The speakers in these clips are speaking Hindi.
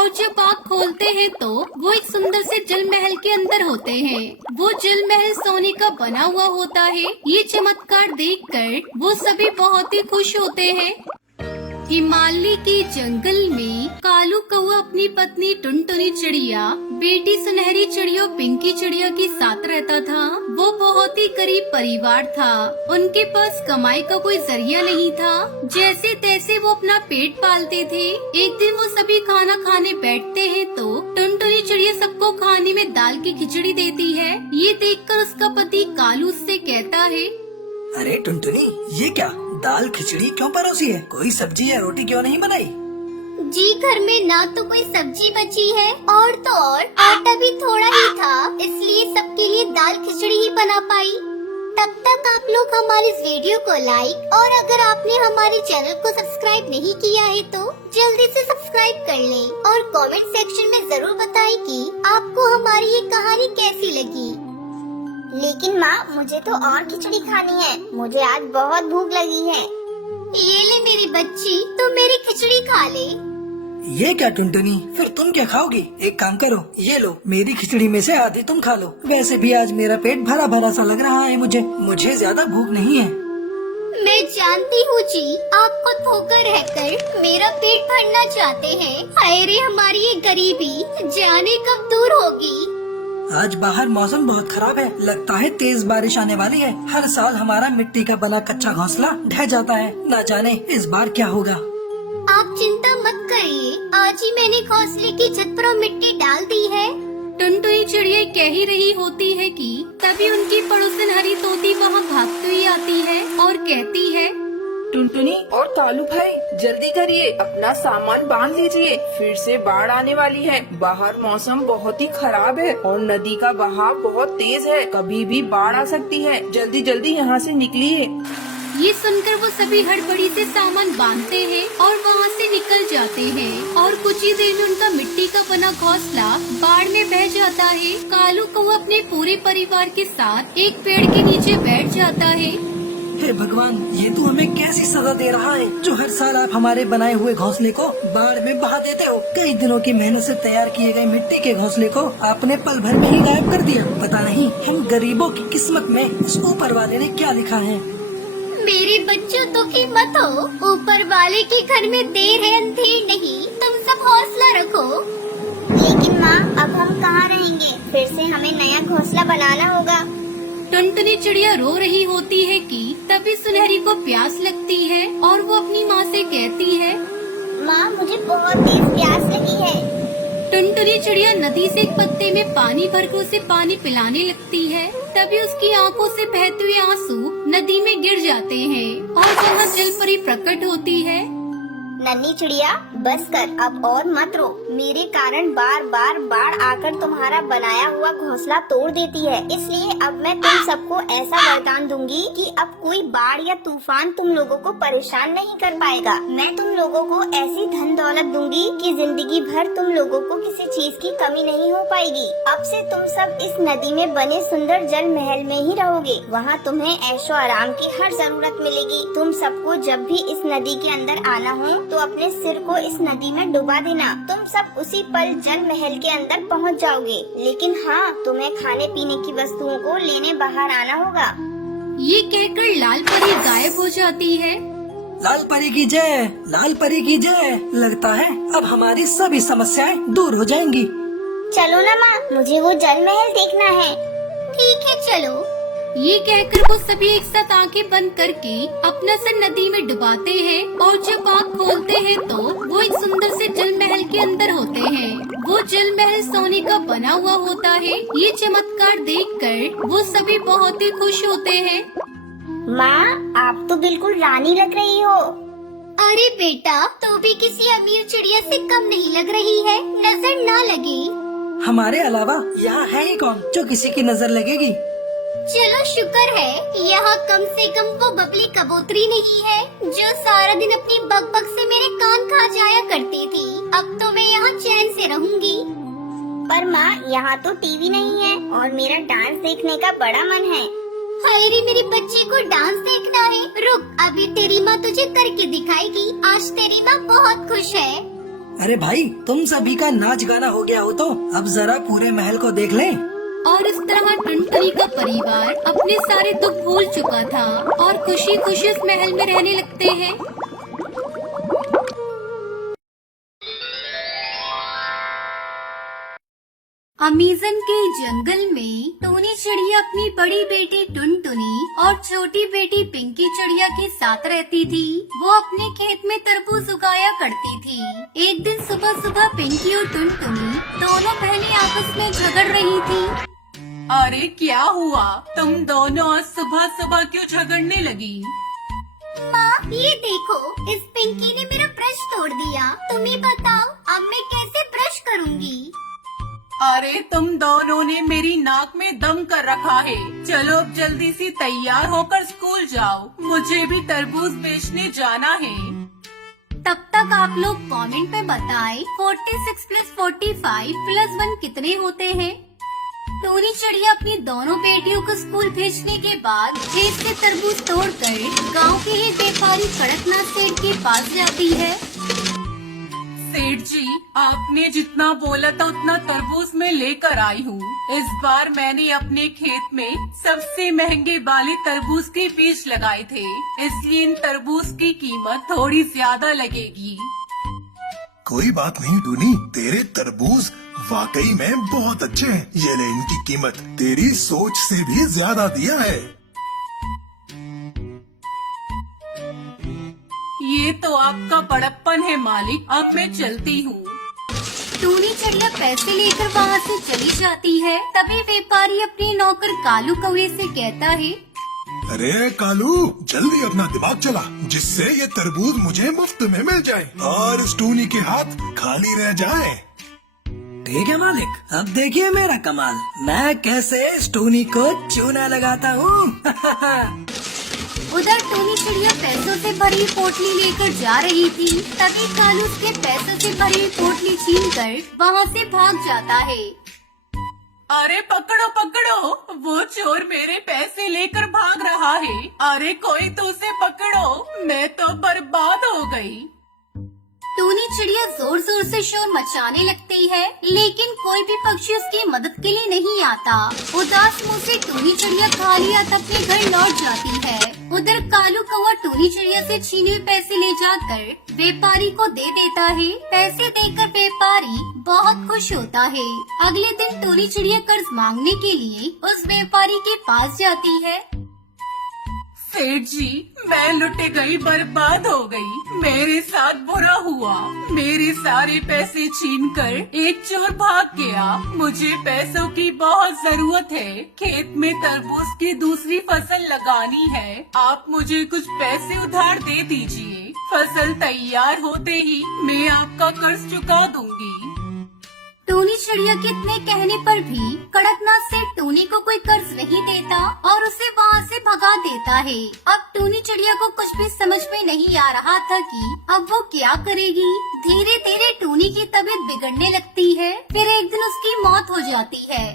और जब आँख खोलते हैं तो वो एक सुंदर से जल महल के अंदर होते हैं। वो जल महल सोने का बना हुआ होता है। ये चमत्कार देखकर वो सभी बहुत ही खुश होते हैं। हिमालय के जंगल में कालू कौआ अपनी पत्नी टुनटुनी चिड़िया, बेटी सुनहरी चिड़िया पिंकी चिड़िया के साथ रहता था। वो बहुत ही गरीब परिवार था। उनके पास कमाई का कोई जरिया नहीं था। जैसे तैसे वो अपना पेट पालते थे। एक दिन वो सभी खाना खाने बैठते हैं तो टुनटुनी चिड़िया सबको खाने में दाल की खिचड़ी देती है। ये देखकर उसका पति कालू उससे कहता है, अरे टुनटुनी, ये क्या दाल खिचड़ी क्यों परोसी है? कोई सब्जी या रोटी क्यों नहीं बनाई? जी घर में ना तो कोई सब्जी बची है और तो और आटा भी थोड़ा ही था, इसलिए सबके लिए दाल खिचड़ी ही बना पाई। तब तक आप लोग हमारे इस वीडियो को लाइक और अगर आपने हमारे चैनल को सब्सक्राइब नहीं किया है तो जल्दी से सब्सक्राइब कर लें और कमेंट सेक्शन में जरूर बताएं कि आपको हमारी ये कहानी कैसी लगी। लेकिन माँ, मुझे तो और खिचड़ी खानी है, मुझे आज बहुत भूख लगी है। ये ले मेरी बच्ची, तू मेरी खिचड़ी खा ले। ये क्या टुनटुनी, फिर तुम क्या खाओगी? एक काम करो, ये लो, मेरी खिचड़ी में से आधी तुम खा लो। वैसे भी आज मेरा पेट भरा भरा सा लग रहा है। मुझे ज्यादा भूख नहीं है। मैं जानती हूँ जी, आपको धोकर रहकर मेरा पेट भरना चाहते हैं। हाय रे हमारी ये गरीबी, जाने कब दूर होगी। आज बाहर मौसम बहुत खराब है, लगता है तेज बारिश आने वाली है। हर साल हमारा मिट्टी का बना कच्चा घोंसला ढह जाता है, न जाने इस बार क्या होगा। आप चिंता मत करिए, आज ही मैंने घोंसले की छत पर मिट्टी डाल दी है। टुनटुनी चिड़िया कह ही रही होती है कि तभी उनकी पड़ोसन हरी तोती वहाँ भागती हुई आती है और कहती है, टुनटुनी और कालू भाई, जल्दी करिए, अपना सामान बांध लीजिए, फिर से बाढ़ आने वाली है। बाहर मौसम बहुत ही खराब है और नदी का बहाव बहुत तेज है, कभी भी बाढ़ आ सकती है। जल्दी जल्दी यहाँ से निकलिए। ये सुनकर वो सभी हड़बड़ी से सामान बांधते हैं और वहाँ से निकल जाते हैं और कुछ ही देर में उनका मिट्टी का बना घोंसला बाढ़ में बह जाता है। कालू कौआ अपने पूरे परिवार के साथ एक पेड़ के नीचे बैठ जाता है। हे भगवान, ये तू हमें कैसी सजा दे रहा है, जो हर साल आप हमारे बनाए हुए घोंसले को बाढ़ में बहा देते हो। कई दिनों की मेहनत से तैयार किए गए मिट्टी के घोंसले को आपने पल भर में ही गायब कर दिया। पता नहीं हम गरीबों की किस्मत में इस ऊपर वाले ने क्या लिखा है। मेरे बच्चों तो की मत हो, ऊपर वाले के घर में देर है अंधेर नहीं, तुम सब हौसला रखो। लेकिन माँ, अब हम कहाँ रहेंगे? फिर से हमें नया घोंसला बनाना होगा। टुनटुनी चिड़िया रो रही होती है कि तभी सुनहरी को प्यास लगती है और वो अपनी माँ से कहती है, माँ, मुझे बहुत तेज प्यास लगी है। टुनटुनी चिड़िया नदी से एक पत्ते में पानी भरकर उसे पानी पिलाने लगती है। तभी उसकी आंखों से बहते हुए आंसू नदी में गिर जाते हैं और वहाँ जल परी प्रकट होती है। नन्ही चिड़िया, बस कर, अब और मत रो। मेरे कारण बार बार बाढ़ आकर तुम्हारा बनाया हुआ घोंसला तोड़ देती है, इसलिए अब मैं तुम सबको ऐसा वरदान दूंगी कि अब कोई बाढ़ या तूफान तुम लोगों को परेशान नहीं कर पाएगा। मैं तुम लोगों को ऐसी धन दौलत दूंगी कि जिंदगी भर तुम लोगों को किसी चीज की कमी नहीं हो पाएगी। अब से तुम सब इस नदी में बने सुंदर जल महल में ही रहोगे। वहाँ तुम्हें ऐशो आराम की हर जरूरत मिलेगी। तुम सबको जब भी इस नदी के अंदर आना हो तो अपने सिर को इस नदी में डुबा देना। तुम सब उसी पल जल महल के अंदर पहुंच जाओगे। लेकिन हाँ, तुम्हें खाने पीने की वस्तुओं को लेने बाहर आना होगा। ये कहकर लाल परी गायब हो जाती है। लाल परी की जय, लाल परी की जय। लगता है अब हमारी सभी समस्याएं दूर हो जाएंगी। चलो ना माँ, मुझे वो जल महल देखना है। ठीक है, चलो। ये कहकर वो सभी एक साथ आंखें बंद करके अपना सर नदी में डुबाते हैं और जब आँख खोलते हैं तो वो एक सुंदर से जल महल के अंदर होते हैं। वो जल महल सोने का बना हुआ होता है। ये चमत्कार देखकर वो सभी बहुत ही खुश होते हैं। माँ, आप तो बिल्कुल रानी लग रही हो। अरे बेटा, तू भी किसी अमीर चिड़िया से कम नहीं लग रही है, नजर ना लगे। हमारे अलावा यहाँ है ही कौन जो किसी की नजर लगेगी। चलो शुक्र है यहाँ कम से कम वो बबली कबूतरी नहीं है जो सारा दिन अपनी बकबक से मेरे कान खा जाया करती थी। अब तो मैं यहाँ चैन से रहूंगी। पर माँ, यहाँ तो टीवी नहीं है और मेरा डांस देखने का बड़ा मन है। हाय रे, मेरी बच्ची को डांस देखना है। रुक, अभी तेरी माँ तुझे करके दिखाएगी। आज तेरी माँ बहुत खुश है। अरे भाई, तुम सभी का नाच गाना हो गया हो तो अब जरा पूरे महल को देख लें। और इस तरह टुनटुनी का परिवार अपने सारे दुख भूल चुका था और खुशी खुशी इस महल में रहने लगते हैं। अमेज़न के जंगल में टूनी चिड़िया अपनी बड़ी बेटी टुनटुनी और छोटी बेटी पिंकी चिड़िया के साथ रहती थी। वो अपने खेत में तरबूज उगाया करती थी। एक दिन सुबह सुबह पिंकी और टुनटुनी दोनों बहनें आपस में झगड़ रही थी। अरे क्या हुआ? तुम दोनों आज सुबह सुबह क्यों झगड़ने लगी? माँ, ये देखो, इस पिंकी ने मेरा ब्रश तोड़ दिया। तुम ही बताओ, अब मैं कैसे ब्रश करूँगी? अरे तुम दोनों ने मेरी नाक में दम कर रखा है। चलो अब जल्दी से तैयार होकर स्कूल जाओ, मुझे भी तरबूज बेचने जाना है। तब तक आप लोग कमेंट में बताएं 46 + 45 + 1 कितने होते हैं। टूनी चिड़िया अपनी दोनों बेटियों को स्कूल भेजने के बाद खेत से तरबूज तोड़कर गांव के एक व्यापारी कड़कनाथ सेठ के पास जाती है। सेठ जी, आपने जितना बोला था उतना तरबूज मैं लेकर आई हूँ। इस बार मैंने अपने खेत में सबसे महंगे वाले तरबूज के बीज लगाए थे, इसलिए इन तरबूज की कीमत थोड़ी ज्यादा लगेगी। कोई बात नहीं टूनी, तेरे तरबूज वाकई में बहुत अच्छे हैं। ये ले, इनकी कीमत तेरी सोच से भी ज्यादा दिया है। ये तो आपका बड़प्पन है मालिक, अब मैं चलती हूँ। टूनी चिड़िया पैसे लेकर वहाँ से चली जाती है। तभी व्यापारी अपने नौकर कालू कौवे से कहता है, अरे कालू, जल्दी अपना दिमाग चला, जिससे ये तरबूज मुझे मुफ्त में मिल जाए और इस टूनी के हाथ खाली रह जाए। ठीक है मालिक, अब देखिए मेरा कमाल, मैं कैसे इस टूनी को चूना लगाता हूँ। उधर टूनी चिड़िया पैसों से भरी पोटली लेकर जा रही थी। तभी कालू उसके पैसों से भरी पोटली छीनकर वहाँ से भाग जाता है। अरे पकड़ो पकड़ो, वो चोर मेरे पैसे लेकर भाग रहा है। अरे कोई तो उसे पकड़ो, मैं तो बर्बाद हो गई। टूनी चिड़िया जोर जोर से शोर मचाने लगती है, लेकिन कोई भी पक्षी उसकी मदद के लिए नहीं आता। उदास मुंह से टूनी चिड़िया खाली हाथ अपने घर लौट जाती है। उधर कालू कौवा टूनी चिड़िया से छीने हुए पैसे ले जाकर व्यापारी को दे देता है। पैसे देकर व्यापारी बहुत खुश होता है। अगले दिन टूनी चिड़िया कर्ज मांगने के लिए उस व्यापारी के पास जाती है। सेठ जी, मैं लुट गई, बर्बाद हो गई। मेरे साथ बुरा हुआ, मेरे सारे पैसे छीनकर एक चोर भाग गया। मुझे पैसों की बहुत जरूरत है, खेत में तरबूज की दूसरी फसल लगानी है। आप मुझे कुछ पैसे उधार दे दीजिए, फसल तैयार होते ही मैं आपका कर्ज चुका दूंगी। टूनी चिड़िया के इतने कहने पर भी कड़कनाथ सेठ टूनी को कोई कर्ज नहीं देता और उसे वहाँ से भगा देता है। अब टूनी चिड़िया को कुछ भी समझ में नहीं आ रहा था कि अब वो क्या करेगी। धीरे धीरे टूनी की तबीयत बिगड़ने लगती है। फिर एक दिन उसकी मौत हो जाती है।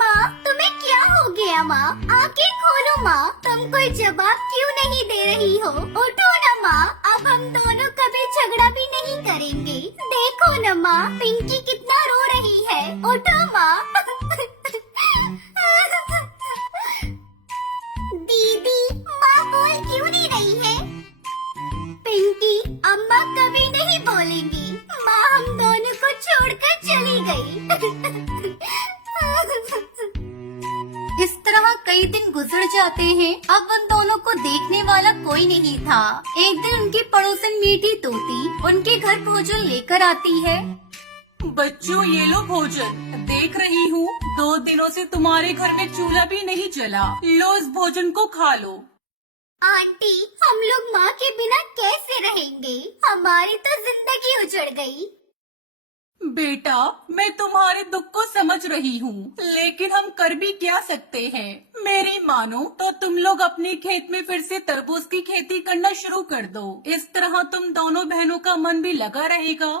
माँ, तुम्हें क्या हो गया माँ? आंखें खोलो माँ, तुम कोई जवाब क्यों नहीं दे रही हो? उठो न माँ, अब हम दोनों कभी झगड़ा भी नहीं करेंगे। देखो न माँ, पिंकी कितना रो रही है। उठो माँ। दीदी, माँ बोल क्यों नहीं रही है? पिंकी, अम्मा कभी नहीं बोलेंगी। माँ हम दोनों को छोड़कर चली गई। इस तरह कई दिन गुजर जाते हैं। अब उन दोनों को देखने वाला कोई नहीं था। एक दिन उनकी पड़ोसन मीठी तोती उनके घर भोजन लेकर आती है। बच्चों, ये लो भोजन। देख रही हूँ 2 दिनों से तुम्हारे घर में चूल्हा भी नहीं जला। लो, इस भोजन को खा लो। आंटी, हम लोग माँ के बिना कैसे रहेंगे? हमारी तो जिंदगी उजड़ गई। बेटा, मैं तुम्हारे दुख को समझ रही हूँ, लेकिन हम कर भी क्या सकते हैं। मेरी मानो तो तुम लोग अपने खेत में फिर से तरबूज की खेती करना शुरू कर दो। इस तरह तुम दोनों बहनों का मन भी लगा रहेगा।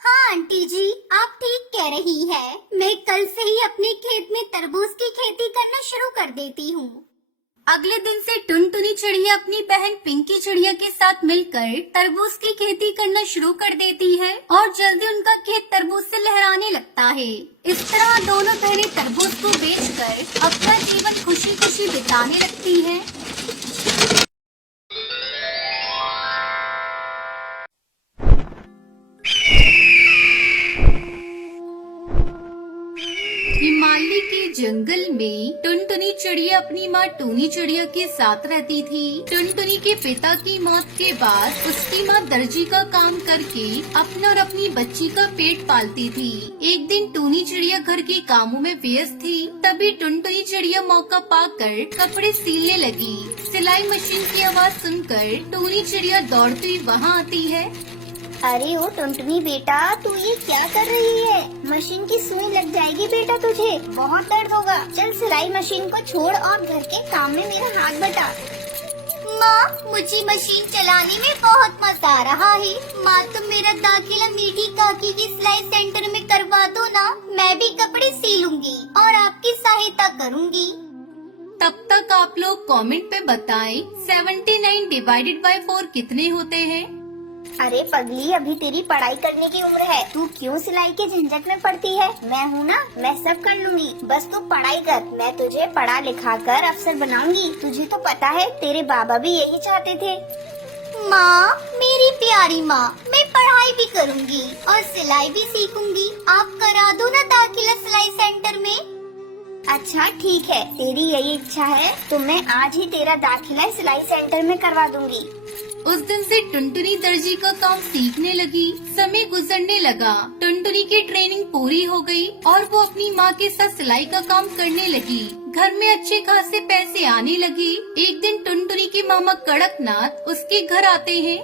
हाँ आंटी जी, आप ठीक कह रही हैं। मैं कल से ही अपने खेत में तरबूज की खेती करना शुरू कर देती हूँ। अगले दिन से टुनटुनी चिड़िया अपनी बहन पिंकी चिड़िया के साथ मिलकर तरबूज की खेती करना शुरू कर देती है और जल्दी उनका खेत तरबूज से लहराने लगता है। इस तरह दोनों बहनें तरबूज को बेचकर अपना जीवन खुशी खुशी बिताने लगती है। हिमालय के जंगल में टुनटुनी चिड़िया अपनी माँ टूनी चिड़िया के साथ रहती थी। टुनटुनी के पिता की मौत के बाद उसकी माँ दर्जी का काम करके अपना और अपनी बच्ची का पेट पालती थी। एक दिन टूनी चिड़िया घर के कामों में व्यस्त थी, तभी टुनटुनी चिड़िया मौका पाकर कपड़े सिलने लगी। सिलाई मशीन की आवाज सुनकर टूनी चिड़िया दौड़ती हुई वहाँ आती है। अरे ओ टुनटुनी बेटा, तू ये क्या कर रही है? मशीन की सुई लग जाएगी बेटा तुझे, बहुत दर्द होगा। चल सिलाई मशीन को छोड़ और घर के काम में मेरा हाथ बटा। माँ, मुझे मशीन चलाने में बहुत मजा आ रहा है। माँ, तुम मेरा दाखिला मीठी काकी की सिलाई सेंटर में करवा दो ना, मैं भी कपड़े सिलूंगी और आपकी सहायता करूँगी। तब तक आप लोग कमेंट पे बताएं 79 डिवाइडेड बाय 4 कितने होते हैं। अरे पगली, अभी तेरी पढ़ाई करने की उम्र है, तू क्यों सिलाई के झंझट में पड़ती है? मैं हूँ ना, मैं सब कर लूँगी, बस तू पढ़ाई कर। मैं तुझे पढ़ा लिखा कर अफसर बनाऊंगी। तुझे तो पता है तेरे बाबा भी यही चाहते थे। माँ, मेरी प्यारी माँ, मैं पढ़ाई भी करूँगी और सिलाई भी सीखूंगी। आप करा दो ना दाखिला सिलाई सेंटर में। अच्छा ठीक है, तेरी यही इच्छा है तो मैं आज ही तेरा दाखिला सिलाई सेंटर में करवा दूंगी। उस दिन से टुनटुनी दर्जी का काम सीखने लगी। समय गुजरने लगा, टुनटुनी की ट्रेनिंग पूरी हो गई और वो अपनी माँ के साथ सिलाई का काम करने लगी। घर में अच्छे खासे पैसे आने लगे। एक दिन टुनटुनी के मामा कड़कनाथ उसके घर आते हैं।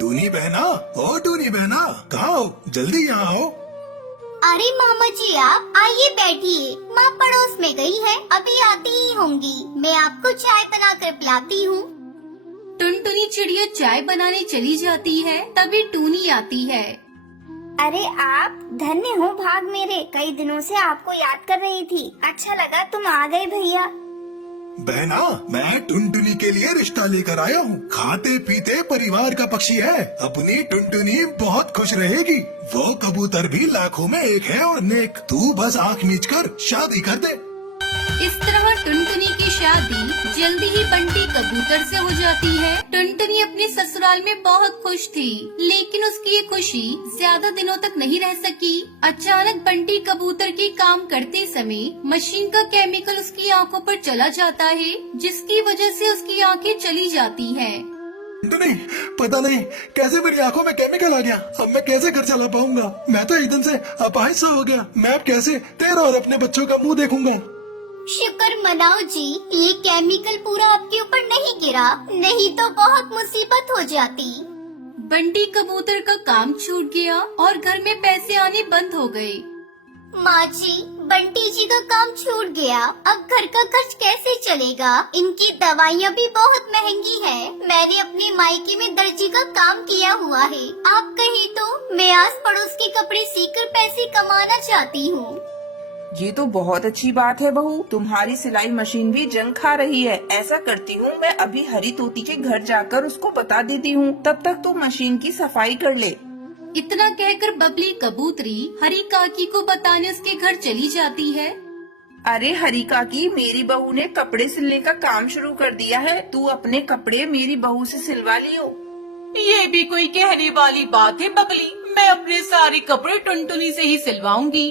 टूनी बहना, ओ टूनी बहना, कहाँ हो? जल्दी यहाँ आओ। अरे मामा जी, आप आइए बैठिए। माँ पड़ोस में गई है, अभी आती ही होंगी। मैं आपको चाय बनाकर पिलाती हूँ। टुनटुनी चिड़िया चाय बनाने चली जाती है, तभी टूनी आती है। अरे आप धन्य हो भाग मेरे, कई दिनों से आपको याद कर रही थी। अच्छा लगा तुम आ गए भैया। बहना, मैं टुनटुनी के लिए रिश्ता लेकर आया हूँ। खाते पीते परिवार का पक्षी है। अपनी टुनटुनी बहुत खुश रहेगी। वो कबूतर भी लाखों में एक है और नेक। तू बस आँख मीच कर शादी कर दे। इस तरह टुनटुनी की शादी जल्दी ही बंटी कबूतर से हो जाती है। टुनटुनी अपने ससुराल में बहुत खुश थी, लेकिन उसकी ये खुशी ज्यादा दिनों तक नहीं रह सकी। अचानक बंटी कबूतर के काम करते समय मशीन का केमिकल उसकी आंखों पर चला जाता है, जिसकी वजह से उसकी आंखें चली जाती हैं। टुनटुनी, पता नहीं कैसे मेरी आंखों में केमिकल आ गया। अब मैं कैसे घर चला पाऊंगा? मैं तो एकदम से अपाहिज सा हो गया। मैं अब कैसे तेरा और अपने बच्चों का मुंह देखूंगा? शुक्र मनाओ जी, ये केमिकल पूरा आपके ऊपर नहीं गिरा, नहीं तो बहुत मुसीबत हो जाती। बंटी कबूतर का काम छूट गया और घर में पैसे आने बंद हो गए। माँ जी, बंटी जी का काम छूट गया, अब घर का खर्च कैसे चलेगा? इनकी दवाइयाँ भी बहुत महंगी है। मैंने अपने मायके में दर्जी का काम किया हुआ है। आप कहीं तो मैं आस पड़ोस के कपड़े सीकर पैसे कमाना चाहती हूँ। ये तो बहुत अच्छी बात है बहू, तुम्हारी सिलाई मशीन भी जंग खा रही है। ऐसा करती हूँ, मैं अभी हरी तोती के घर जाकर उसको बता देती हूँ, तब तक तो मशीन की सफाई कर ले। इतना कहकर बबली कबूतरी हरी काकी को बताने उसके घर चली जाती है। अरे हरी काकी, मेरी बहू ने कपड़े सिलने का काम शुरू कर दिया है। तू अपने कपड़े मेरी बहू से सिलवा लियो। ये भी कोई कहने वाली बात है बबली, मैं अपने सारे कपड़े टुनटुनी से ही सिलवाऊंगी।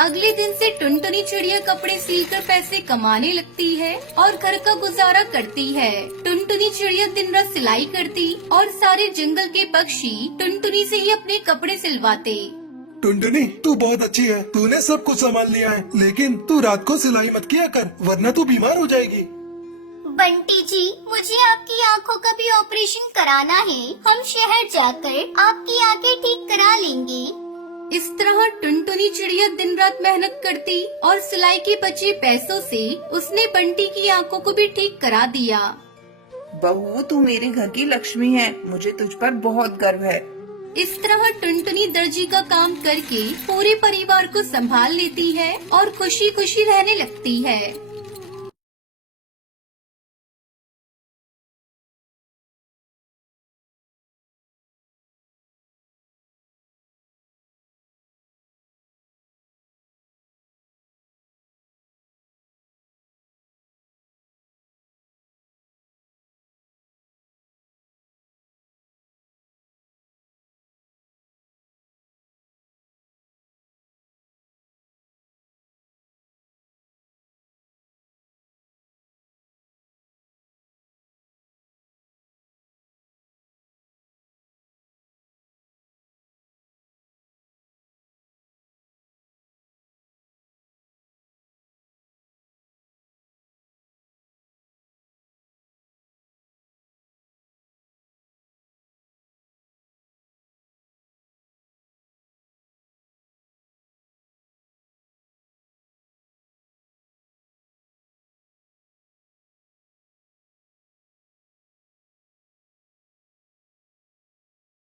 अगले दिन से टुनटुनी चिड़िया कपड़े सिलकर पैसे कमाने लगती है और घर का गुजारा करती है। टुनटुनी चिड़िया दिन रात सिलाई करती और सारे जंगल के पक्षी टुनटुनी से ही अपने कपड़े सिलवाते। टुनटुनी, तू बहुत अच्छी है। तूने सब कुछ संभाल लिया है, लेकिन तू रात को सिलाई मत किया कर, वरना तू बीमार हो जाएगी। बंटी जी, मुझे आपकी आँखों का भी ऑपरेशन कराना है। हम शहर जाकर आपकी आँखें ठीक करा लेंगे। इस तरह टुनटुनी चिड़िया दिन रात मेहनत करती और सिलाई के बचे पैसों से उसने बंटी की आंखों को भी ठीक करा दिया। बहू, तू मेरे घर की लक्ष्मी है, मुझे तुझ पर बहुत गर्व है। इस तरह टुनटुनी दर्जी का काम करके पूरे परिवार को संभाल लेती है और खुशी खुशी रहने लगती है।